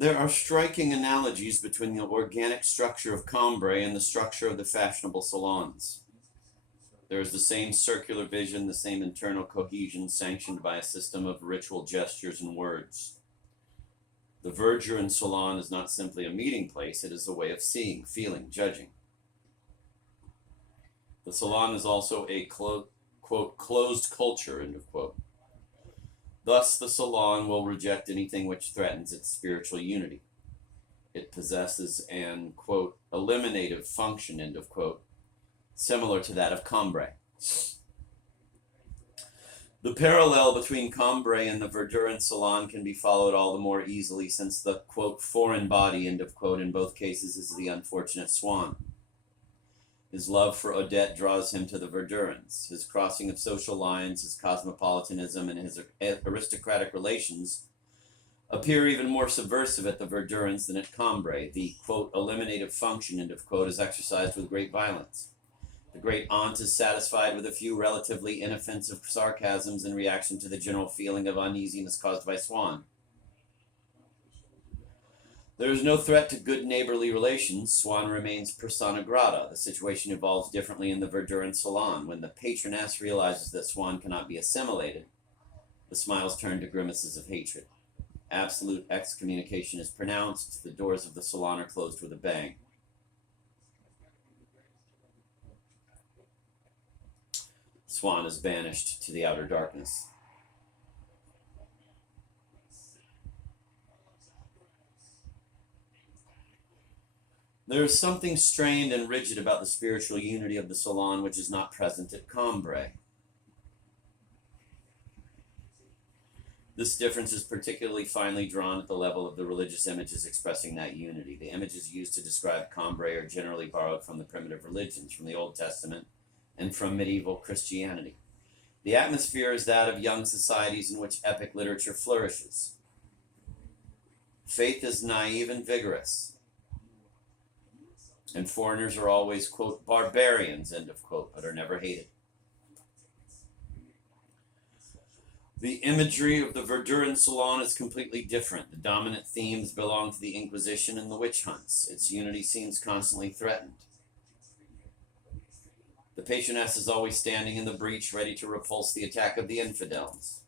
There are striking analogies between the organic structure of Cambrai and the structure of the fashionable salons. There is the same circular vision, the same internal cohesion sanctioned by a system of ritual gestures and words. The Verdurin salon is not simply a meeting place, it is a way of seeing, feeling, judging. The salon is also a quote, closed culture, end of quote. Thus, the salon will reject anything which threatens its spiritual unity. It possesses an, quote, eliminative function, end of quote, similar to that of Cambrai. The parallel between Cambrai and the Verdurin salon can be followed all the more easily since the, quote, foreign body, end of quote, in both cases is the unfortunate Swann. His love for Odette draws him to the Verdurins. His crossing of social lines, his cosmopolitanism, and his aristocratic relations appear even more subversive at the Verdurins than at Cambrai. The, quote, eliminative function, end of quote, is exercised with great violence. The great aunt is satisfied with a few relatively inoffensive sarcasms in reaction to the general feeling of uneasiness caused by Swann. There is no threat to good neighborly relations. Swann remains persona grata. The situation evolves differently in the Verdurin salon. When the patroness realizes that Swann cannot be assimilated, the smiles turn to grimaces of hatred. Absolute excommunication is pronounced. The doors of the salon are closed with a bang. Swann is banished to the outer darkness. There is something strained and rigid about the spiritual unity of the salon which is not present at Cambrai. This difference is particularly finely drawn at the level of the religious images expressing that unity. The images used to describe Cambrai are generally borrowed from the primitive religions, from the Old Testament, and from medieval Christianity. The atmosphere is that of young societies in which epic literature flourishes. Faith is naive and vigorous, and foreigners are always, quote, barbarians, end of quote, but are never hated. The imagery of the Verdurin salon is completely different. The dominant themes belong to the Inquisition and the witch hunts. Its unity seems constantly threatened. The patroness is always standing in the breach, ready to repulse the attack of the infidels.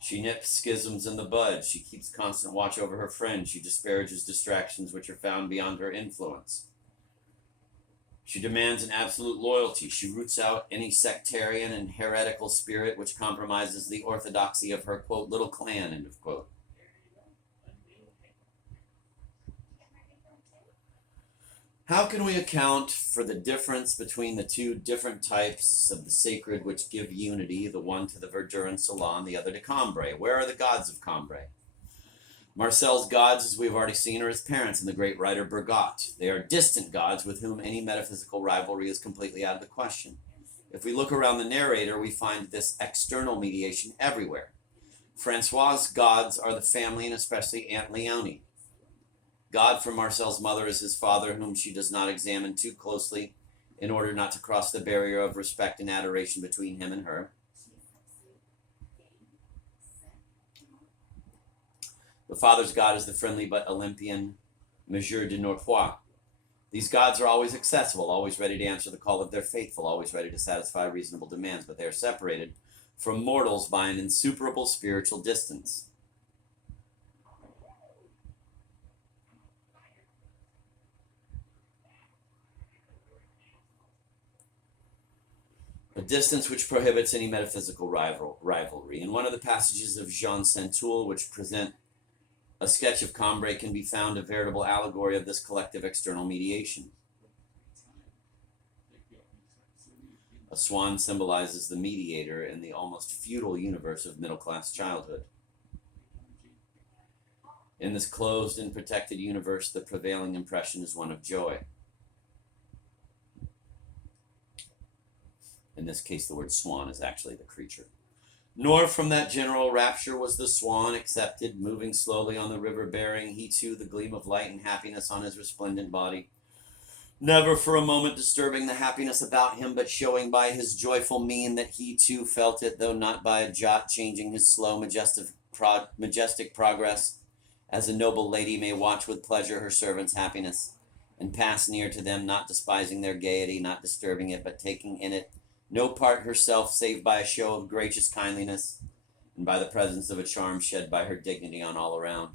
She nips schisms in the bud. She keeps constant watch over her friends. She disparages distractions which are found beyond her influence. She demands an absolute loyalty. She roots out any sectarian and heretical spirit which compromises the orthodoxy of her, quote, little clan, end of quote. How can we account for the difference between the two different types of the sacred which give unity, the one to the Verdurin salon, the other to Cambrai? Where are the gods of Cambrai? Marcel's gods, as we've already seen, are his parents and the great writer Bergotte. They are distant gods with whom any metaphysical rivalry is completely out of the question. If we look around the narrator, we find this external mediation everywhere. Francois' gods are the family and especially Aunt Leonie. God for Marcel's mother is his father, whom she does not examine too closely in order not to cross the barrier of respect and adoration between him and her. The father's god is the friendly but Olympian Monsieur de Norpois. These gods are always accessible, always ready to answer the call of their faithful, always ready to satisfy reasonable demands, but they are separated from mortals by an insuperable spiritual distance. A distance which prohibits any metaphysical rivalry. In one of the passages of Jean Saintoul, which present a sketch of Cambrai, can be found a veritable allegory of this collective external mediation. A swan symbolizes the mediator in the almost feudal universe of middle-class childhood. In this closed and protected universe, the prevailing impression is one of joy. In this case, the word swan is actually the creature. Nor from that general rapture was the swan accepted, moving slowly on the river, bearing he too the gleam of light and happiness on his resplendent body. Never for a moment disturbing the happiness about him, but showing by his joyful mien that he too felt it, though not by a jot changing his slow, majestic progress as a noble lady may watch with pleasure her servants' happiness, and pass near to them, not despising their gaiety, not disturbing it, but taking in it no part herself, save by a show of gracious kindliness, and by the presence of a charm shed by her dignity on all around.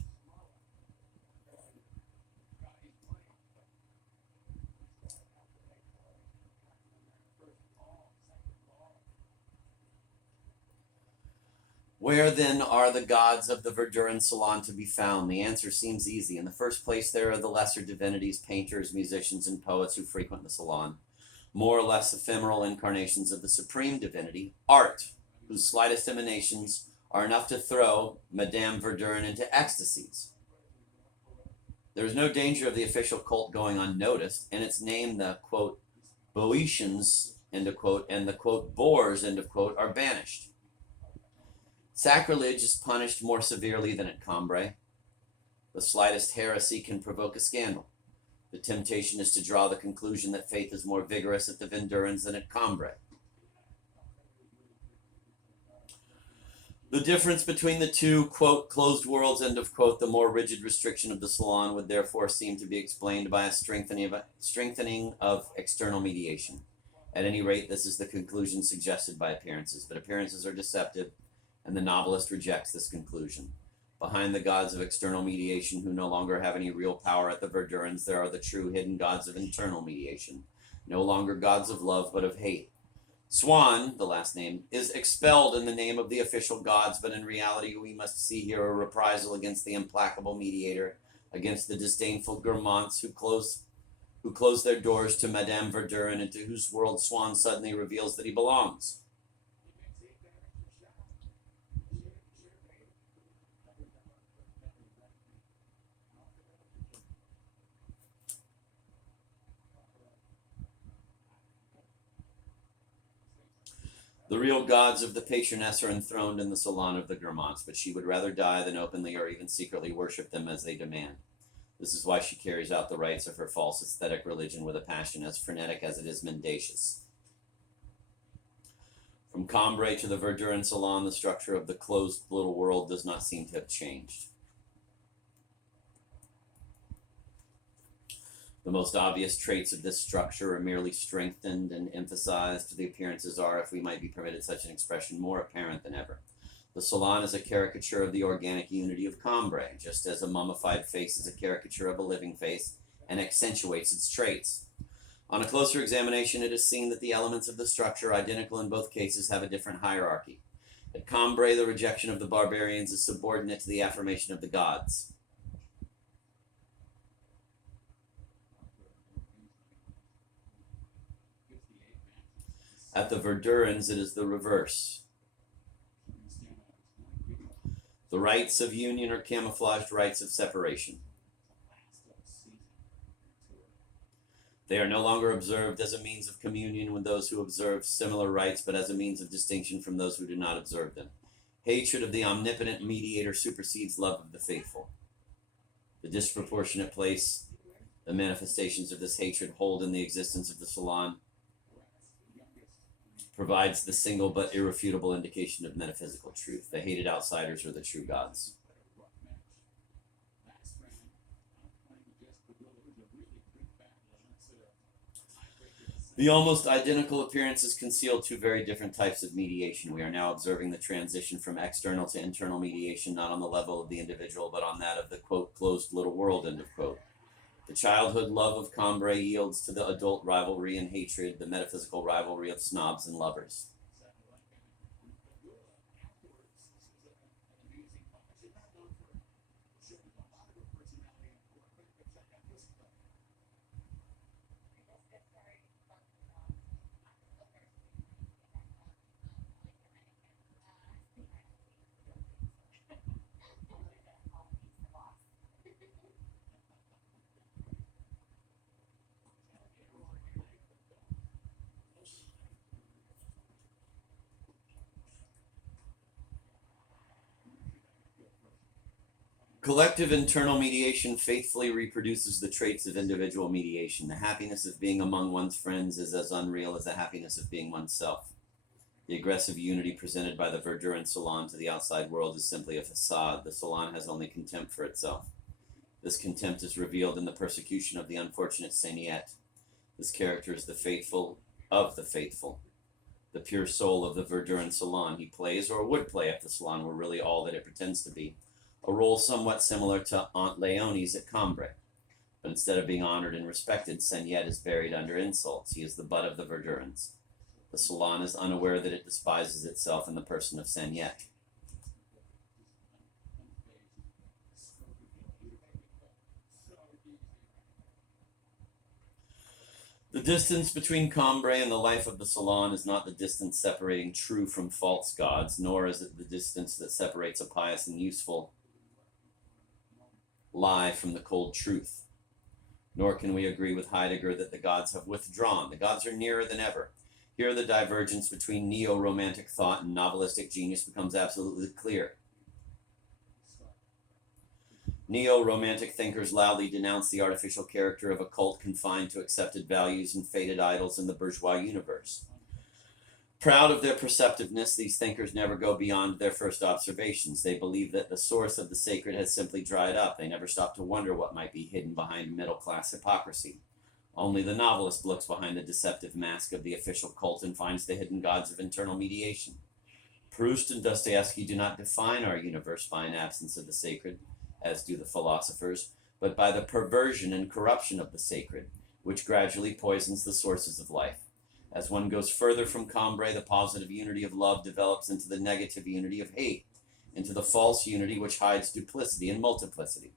Where then are the gods of the Verduran salon to be found? The answer seems easy. In the first place, there are the lesser divinities, painters, musicians, and poets who frequent the salon, more or less ephemeral incarnations of the supreme divinity, art, whose slightest emanations are enough to throw Madame Verduran into ecstasies. There is no danger of the official cult going unnoticed, and its name, the quote Boeotians, end quote, and the quote Boers, end quote, are banished. Sacrilege is punished more severely than at Cambrai. The slightest heresy can provoke a scandal. The temptation is to draw the conclusion that faith is more vigorous at the Verdurans than at Cambrai. The difference between the two, quote, closed worlds, end of quote, the more rigid restriction of the salon would therefore seem to be explained by a strengthening of external mediation. At any rate, this is the conclusion suggested by appearances, but appearances are deceptive, and the novelist rejects this conclusion. Behind the gods of external mediation, who no longer have any real power at the Verdurans, there are the true hidden gods of internal mediation, no longer gods of love, but of hate. Swan, the last name, is expelled in the name of the official gods, but in reality we must see here a reprisal against the implacable mediator, against the disdainful gourmands who close their doors to Madame Verduran, into whose world Swan suddenly reveals that he belongs. The real gods of the patroness are enthroned in the salon of the Gourmands, but she would rather die than openly or even secretly worship them as they demand. This is why she carries out the rites of her false aesthetic religion with a passion as frenetic as it is mendacious. From Cambrai to the Verduran salon, the structure of the closed little world does not seem to have changed. The most obvious traits of this structure are merely strengthened and emphasized. The appearances are, if we might be permitted such an expression, more apparent than ever. The salon is a caricature of the organic unity of Cambrai, just as a mummified face is a caricature of a living face and accentuates its traits. On a closer examination, it is seen that the elements of the structure, identical in both cases, have a different hierarchy. At Cambrai, the rejection of the barbarians is subordinate to the affirmation of the gods. At the Verdurans, it is the reverse. The rites of union are camouflaged rites of separation. They are no longer observed as a means of communion with those who observe similar rites, but as a means of distinction from those who do not observe them. Hatred of the omnipotent mediator supersedes love of the faithful. The disproportionate place the manifestations of this hatred hold in the existence of the salon provides the single but irrefutable indication of metaphysical truth. The hated outsiders are the true gods. The almost identical appearances conceal two very different types of mediation. We are now observing the transition from external to internal mediation, not on the level of the individual, but on that of the, quote, closed little world, end of quote. The childhood love of Cambrai yields to the adult rivalry and hatred, the metaphysical rivalry of snobs and lovers. Collective internal mediation faithfully reproduces the traits of individual mediation. The happiness of being among one's friends is as unreal as the happiness of being oneself. The aggressive unity presented by the Verdurin salon to the outside world is simply a facade. The salon has only contempt for itself. This contempt is revealed in the persecution of the unfortunate Seignette. This character is the faithful of the faithful, the pure soul of the Verdurin salon. He plays, or would play if the salon were really all that it pretends to be, a role somewhat similar to Aunt Leonie's at Cambrai. But instead of being honored and respected, Seignette is buried under insults. He is the butt of the Verdurins. The salon is unaware that it despises itself in the person of Seignette. The distance between Cambrai and the life of the salon is not the distance separating true from false gods, nor is it the distance that separates a pious and useful lie from the cold truth. Nor can we agree with Heidegger that the gods have withdrawn. The gods are nearer than ever. Here the divergence between neo-romantic thought and novelistic genius becomes absolutely clear. Neo-romantic thinkers loudly denounce the artificial character of a cult confined to accepted values and faded idols in the bourgeois universe. Proud of their perceptiveness, these thinkers never go beyond their first observations. They believe that the source of the sacred has simply dried up. They never stop to wonder what might be hidden behind middle-class hypocrisy. Only the novelist looks behind the deceptive mask of the official cult and finds the hidden gods of internal mediation. Proust and Dostoevsky do not define our universe by an absence of the sacred, as do the philosophers, but by the perversion and corruption of the sacred, which gradually poisons the sources of life. As one goes further from Cambrai, the positive unity of love develops into the negative unity of hate, into the false unity which hides duplicity and multiplicity.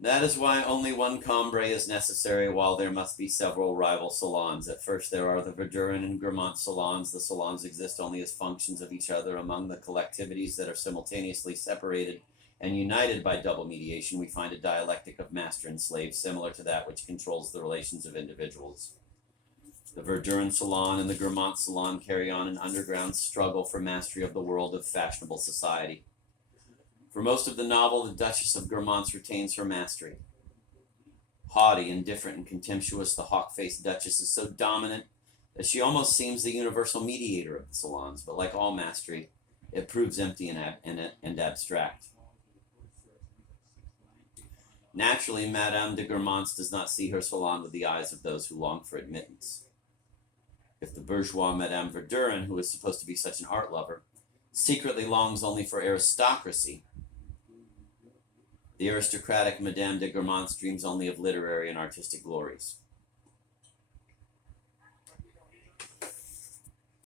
That is why only one Cambrai is necessary, while there must be several rival salons. At first there are the Verdurin and Grammont salons. The salons exist only as functions of each other among the collectivities that are simultaneously separated and united by double mediation. We find a dialectic of master and slave similar to that which controls the relations of individuals. The Verdurin salon and the Grammont salon carry on an underground struggle for mastery of the world of fashionable society. For most of the novel, the Duchess of Grammont retains her mastery. Haughty, indifferent, and contemptuous, the hawk-faced Duchess is so dominant that she almost seems the universal mediator of the salons, but like all mastery, it proves empty and abstract. Naturally, Madame de Grammont does not see her salon with the eyes of those who long for admittance. If the bourgeois Madame Verdurin, who is supposed to be such an art lover, secretly longs only for aristocracy, the aristocratic Madame de Grammont dreams only of literary and artistic glories.